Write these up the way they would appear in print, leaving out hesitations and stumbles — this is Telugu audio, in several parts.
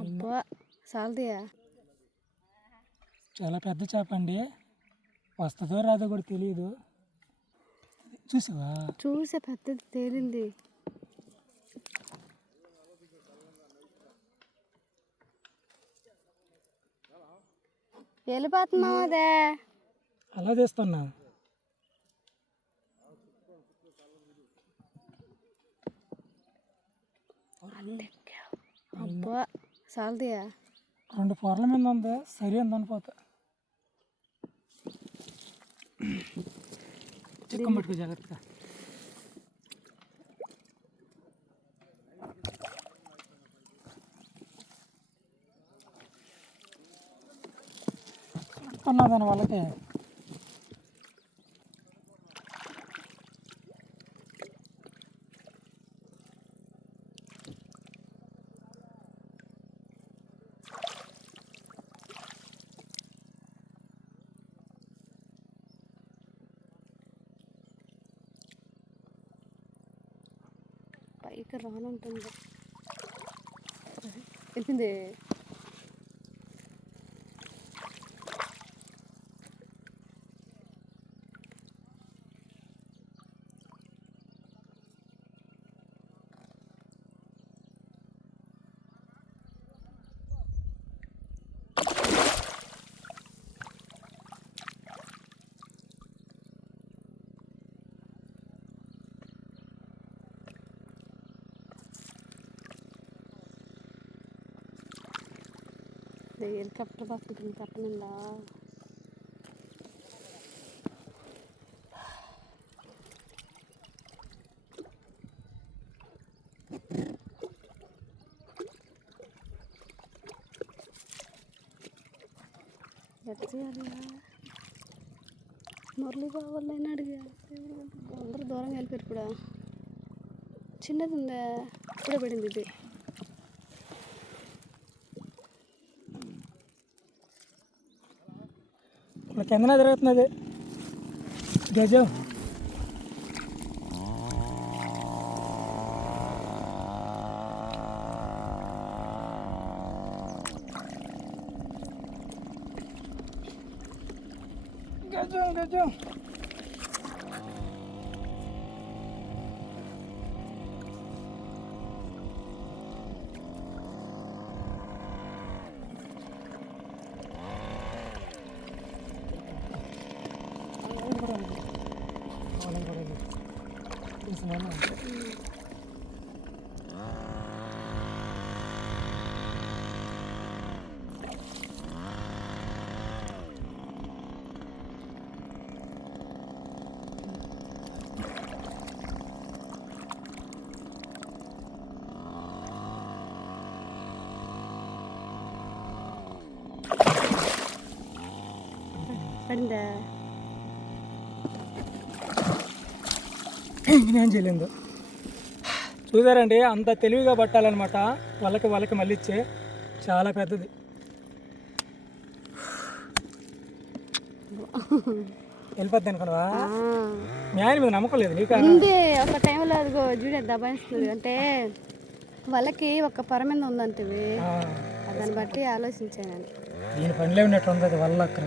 అబ్బా సాల్దియా చాలా పెద్ద చేప అండి. వస్తుందో రాదో కూడా తెలియదు. చూసావా? చూసే పెద్దది తేలింది. వెళ్ళిపోతున్నా అదే అలా చేస్తున్నా. అబ్బా సాల్దియా 2 పొరల మీద ఉంది. సరి అంత అనిపోతా. చిక్కం పట్టుకో జాగ్రత్తగా. దాని వాళ్ళకి పైకి రానుంటుంది. వెళ్తుంది. హెలికాప్టర్ పట్టుకుంటుంది కట్టనుందా. ఎట్లా చేయాలి? మురళి బావాళ్ళైనా అడిగా అందరూ దూరంగా వెళ్ళిపోయారు. కూడా చిన్నది ఉందా, ఇప్పుడే పడింది ఇది. కిందన తిరుగుతున్నది గజం. గజం గజం పడిందా? ఏం చేయలేదు. చూసారండి, అంత తెలివిగా పట్టాలన్నమాట. వాళ్ళకి మళ్ళీ ఇచ్చే చాలా పెద్దది. వెళ్ళిపోద్ది అనుకున్నావా? మీ ఆయన మీద నమ్మకం లేదు నీకు? ఒక టైంలో అదిగో చూడే దబాయిస్తుంది అంటే వాళ్ళకి ఒక పరమైన ఉందంటే దాన్ని బట్టి ఆలోచించాను. దీని పనిలో ఉన్నట్టు ఉంది అది వల్ల అక్కడ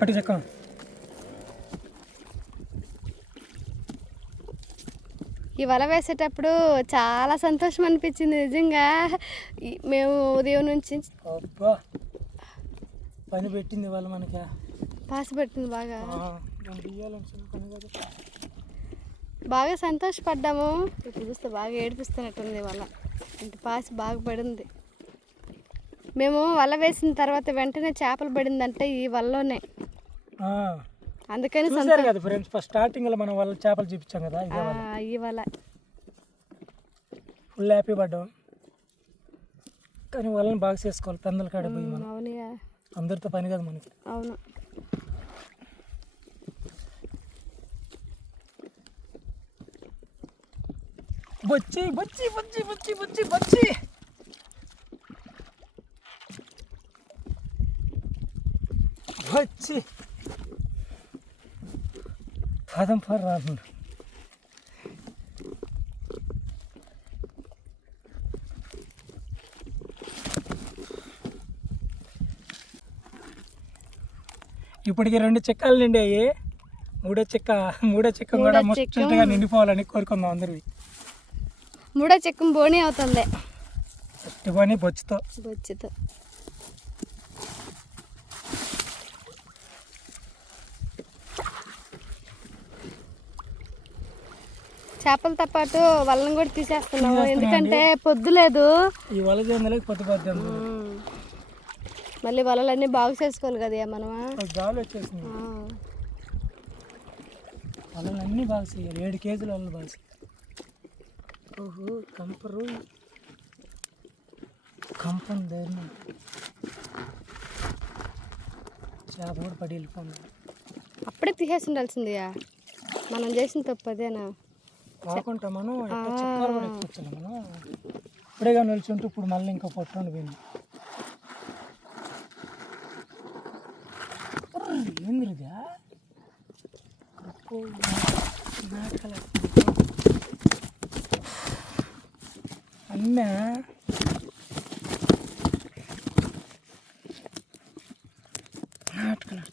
పట్టి చెక్క. ఈ వల వేసేటప్పుడు చాలా సంతోషం అనిపించింది నిజంగా. మేము ఉదయం నుంచి అబ్బా పని పెట్టింది వాళ్ళు మనకి. పాసి పెట్టింది బాగా సంతోషపడ్డాము. ఇప్పుడు చూస్తే బాగా ఏడిపిస్తున్నట్టుంది వల. ఇంత పాసి బాగా పడింది. మేము వల వేసిన తర్వాత వెంటనే చేపలు పడిందంటే ఈ వలలోనే. అందుకని కదా ఫ్రెండ్స్, ఫస్ట్ స్టార్టింగ్ లో మనం వాళ్ళ చేపలు చూపించాం కదా, ఈ వల ఫుల్ హ్యాపీ పడ్డాం. కానీ వాళ్ళని బాగా చేసుకోవాలి పెందల కాడ పోయి మనం. అవునయ్యా, అందరితో పని కదా మనకి. అవును. బొచ్చి బొచ్చి బొచ్చి బొచ్చి బొచ్చి బొచ్చి బొచ్చి పాదం పర్ రాదు. ఇప్పటికి 2 చెక్కలు నిండాయి. మూడో చెక్క కూడా ముచ్చటగా నిండిపోవాలని కోరుకుందాం అందరివి. మూడో చెక్కం బోని అవుతుంది. బోని బొచ్చుతో. చేపలతో పాటు వలని కూడా తీసేస్తున్నాము, ఎందుకంటే పొద్దు లేదు. ఈ వల చేందులకు పొద్దు మళ్ళీ వలలన్నీ బాగు చేసుకోవాలి కదా మనమా. గాలి వచ్చేసింది. వలలన్నీ బాగా చేయాలి. 7 కేజీల వలలు బాగా చేయాలి. ఓహో కంపం ధైర్యం చేప కూడా పడి వెళ్ళిపోయింది. అప్పుడే తీసేసి ఉండాల్సిందిగా, మనం చేసిన తప్పు అదేనా. కాకుండా మనం చిక్కలు కూడా ఎక్కొచ్చాను. మనం ఇప్పుడేగా నిల్చుంటూ ఇప్పుడు మళ్ళీ ఇంకో పొట్టండి పోయింది. ఏందిగా అన్నా నాటకాలు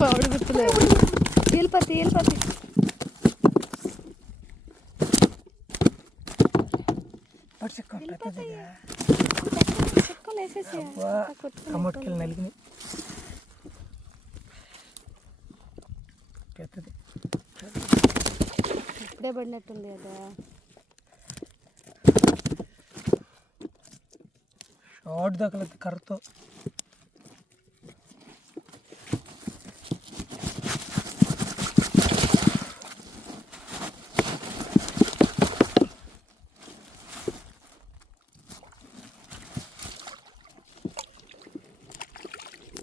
మామిడి గుర్తులు ఈల్పతి కమ్మటికెళ్ళి నలిగిన పెద్దది ఇప్పుడే పడినట్టుంది కదా. షార్ట్ దక్కలేదు కర్రతో.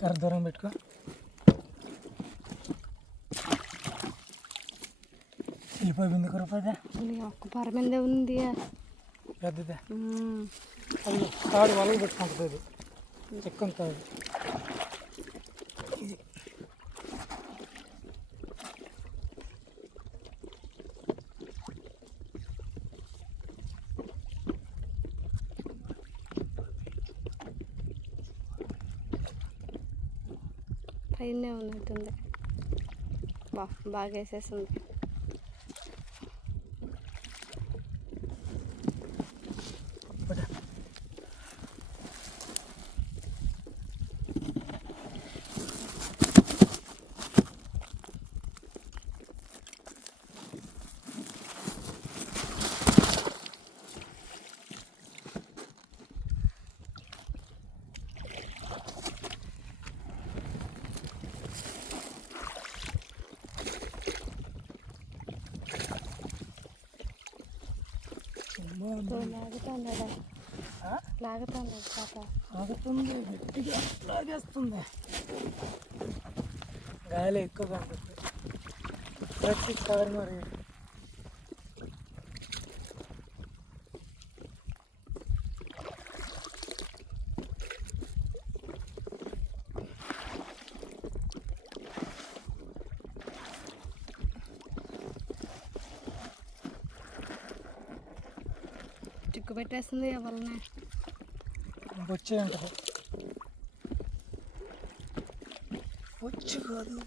కర్ర దూరం పెట్టుకో. వెళ్ళిపోయింది కురపదా. ఒక్క పర మీద ఉంది పెద్దదే. అది తాడు వలలు పెట్టుకుంటుంది. అది చెక్కని తాడు. పైనే ఉన్నట్టుంది. బాగా వేసేస్తుంది. లాగుతుంది గట్టిగా లాగేస్తుంది. గాలి ఎక్కువగా ఉంటుంది. మరి చిక్కు పెట్టేస్తుంది ఎవరినే. వచ్చే ఉంటుంది. వచ్చు కాదు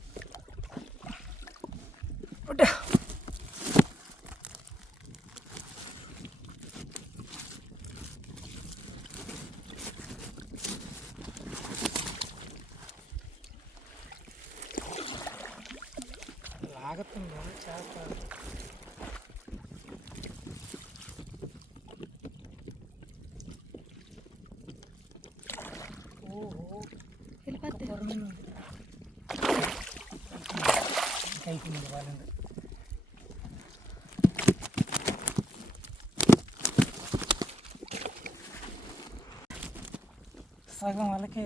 లాగుతుందా చేప. అయిపోయింది వాళ్ళండి. సగం వాళ్ళకే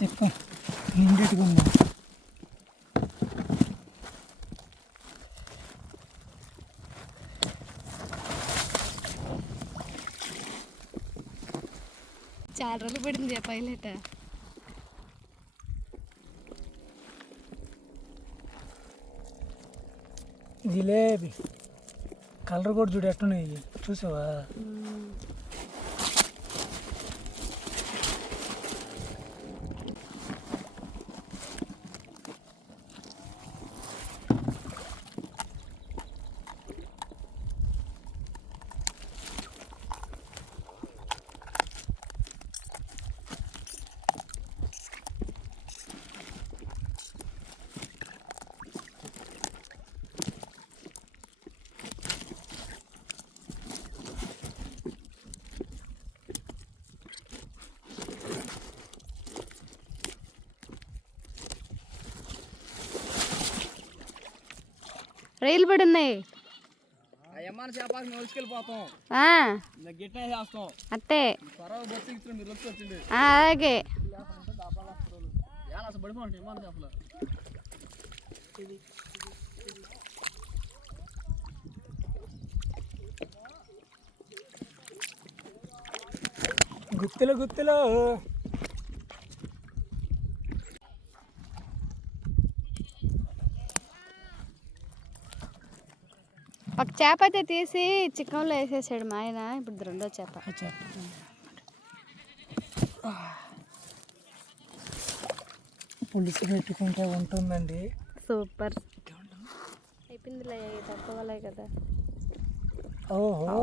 చెప్పు నిండేట్టుగా ఉంది. చాలా రోజులు పడింది ఆ పైలట్. జిలేబీ కలర్ కూడా చూడు ఎట్టున్నాయి చూసావా? రైలు పడి ఉన్నాయి. అట్టే అలాగే గుత్తిలో గుత్తిలో ఒక చేప అయితే తీసి చికెన్లో వేసేసాడు మా ఆయన. ఇప్పుడు రెండో చేప. పులుసు పెట్టుకుంటే ఉంటుందండి. సూపర్ అయిపోయిందిలే, తక్కువలే కదా. ఓహో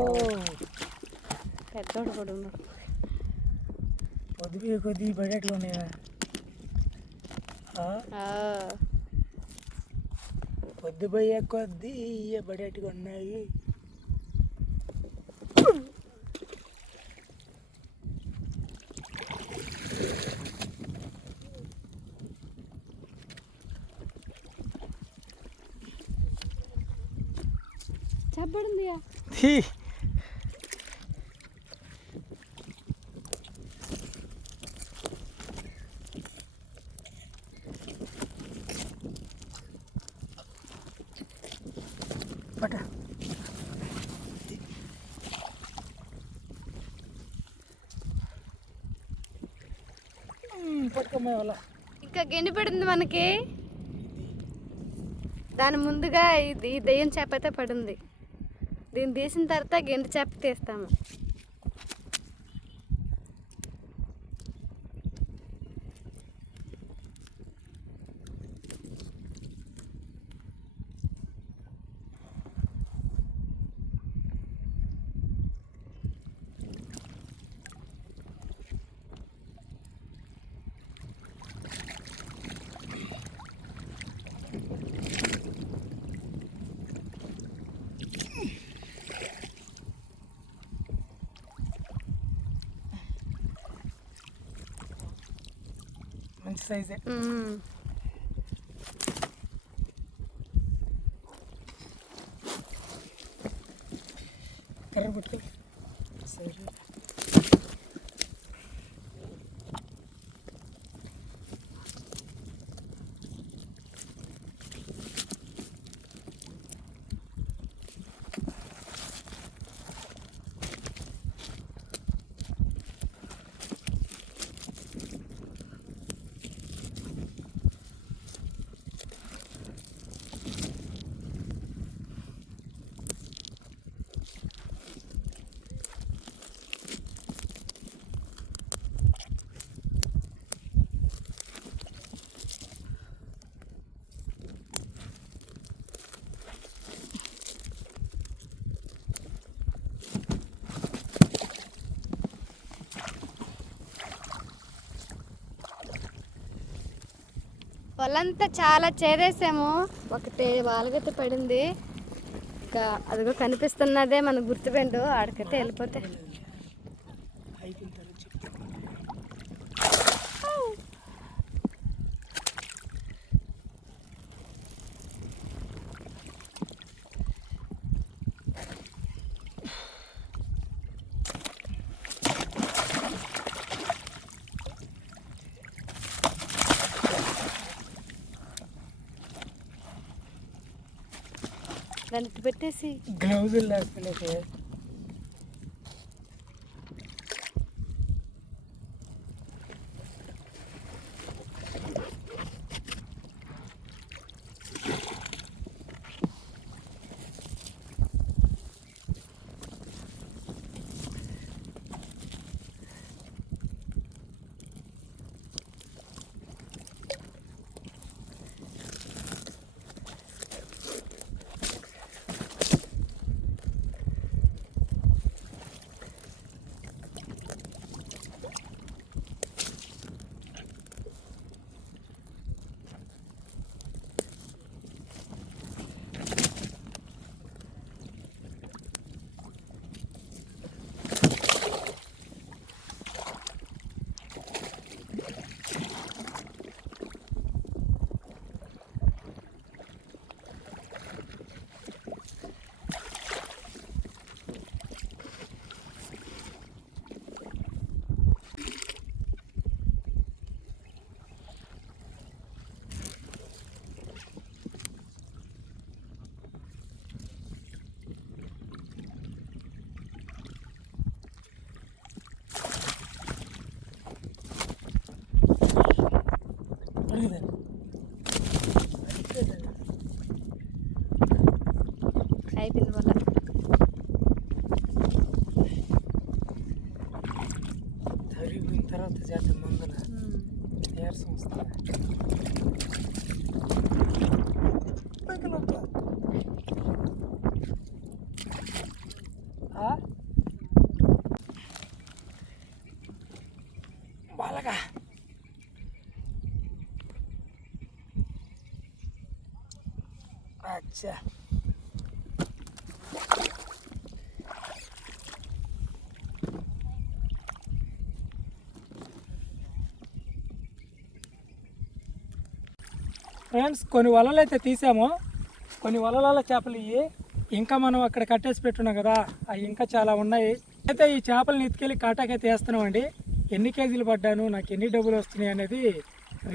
పెద్దోడు కూడా ఉన్నాడు. కొద్ది బయటలో ఉన్నాయా? పొద్దుపోయే కొద్ది బడేటిగా ఉన్నాయి. చెప్పడింది ఇంకా గెండి పడింది మనకి. దాని ముందుగా ఇది దెయ్యం చేప అయితే పడింది. దీన్ని తీసిన తర్వాత గెండి చేప తీస్తాము. మంచి సైజే. కర్ర పట్టుకో. సరే పొలంతా చాలా చేరేసాము. ఒకటి వాలుగైతే పడింది. ఇంకా అదిగో కనిపిస్తున్నదే మన గుర్తుపెండు. ఆడికైతే వెళ్ళిపోతే దానికి పెట్టేసి గ్లౌజులు లేకపోతే తర్వాత చేద్దాం మందులు నీరసం వస్తుంది. బాలగా అచ్చా ఫ్రెండ్స్, కొన్ని వలలు అయితే తీసాము. కొన్ని వలల చేపలు ఇవి ఇంకా మనం అక్కడ కట్టేసి పెట్టున్నాం కదా, అవి ఇంకా చాలా ఉన్నాయి. అయితే ఈ చేపలను ఎత్తుకెళ్ళి కాటాకైతే వేస్తున్నామండి. ఎన్ని కేజీలు పడ్డాను, నాకు ఎన్ని డబ్బులు వస్తున్నాయి అనేది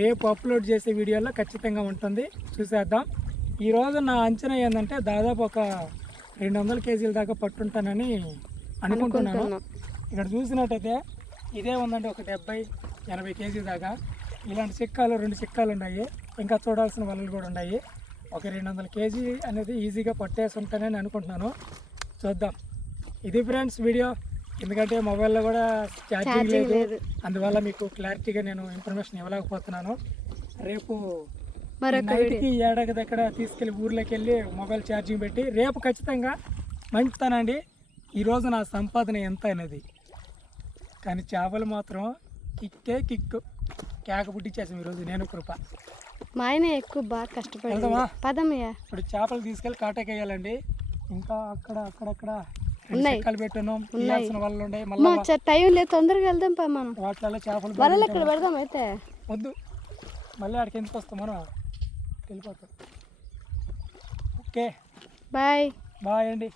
రేపు అప్లోడ్ చేసే వీడియోలో ఖచ్చితంగా ఉంటుంది, చూసేద్దాం. ఈరోజు నా అంచనా ఏంటంటే దాదాపు ఒక 200 కేజీల దాకా పట్టుంటానని అనుకుంటున్నాను. ఇక్కడ చూసినట్టయితే ఇదే ఉందండి, ఒక 70-80 కేజీల దాకా. ఇలాంటి చిక్కాలు 2 చిక్కాలు ఉన్నాయి, ఇంకా చూడాల్సిన వలలు కూడా ఉన్నాయి. ఒక 200 కేజీ అనేది ఈజీగా పట్టేసి ఉంటానని అనుకుంటున్నాను. చూద్దాం. ఇది ఫ్రెండ్స్ వీడియో. ఎందుకంటే మొబైల్లో కూడా ఛార్జింగ్ లేదు, అందువల్ల మీకు క్లారిటీగా నేను ఇన్ఫర్మేషన్ ఇవ్వలేకపోతున్నాను. రేపు నైట్కి ఏడాది దగ్గర తీసుకెళ్ళి ఊర్లోకి వెళ్ళి మొబైల్ ఛార్జింగ్ పెట్టి రేపు ఖచ్చితంగా మంచుతానండి. ఈరోజు నా సంపాదన ఎంత అనేది. కానీ చేపలు మాత్రం కిక్కు కేక పుట్టించేసాం ఈరోజు నేను కృప. మా ఆయన ఎక్కువ బాగా కష్టపడతామా పదమయ్యా. ఇప్పుడు చేపలు తీసుకెళ్ళి కాటకేయాలండి. ఇంకా అక్కడక్కడ పెట్టున్నాం, తీయాల్సిన వాళ్ళు ఉన్నాయి. మళ్ళీ టైం లేదు, తొందరగా వెళ్దాం పా మనం. వాటిలో చేపలు వలలు ఎక్కడ పెడదాం అయితే వద్దు, మళ్ళీ ఆడికి ఎందుకు వస్తాం, మనం వెళ్ళిపోతాం. ఓకే, బాయ్ బాయ్ అండి.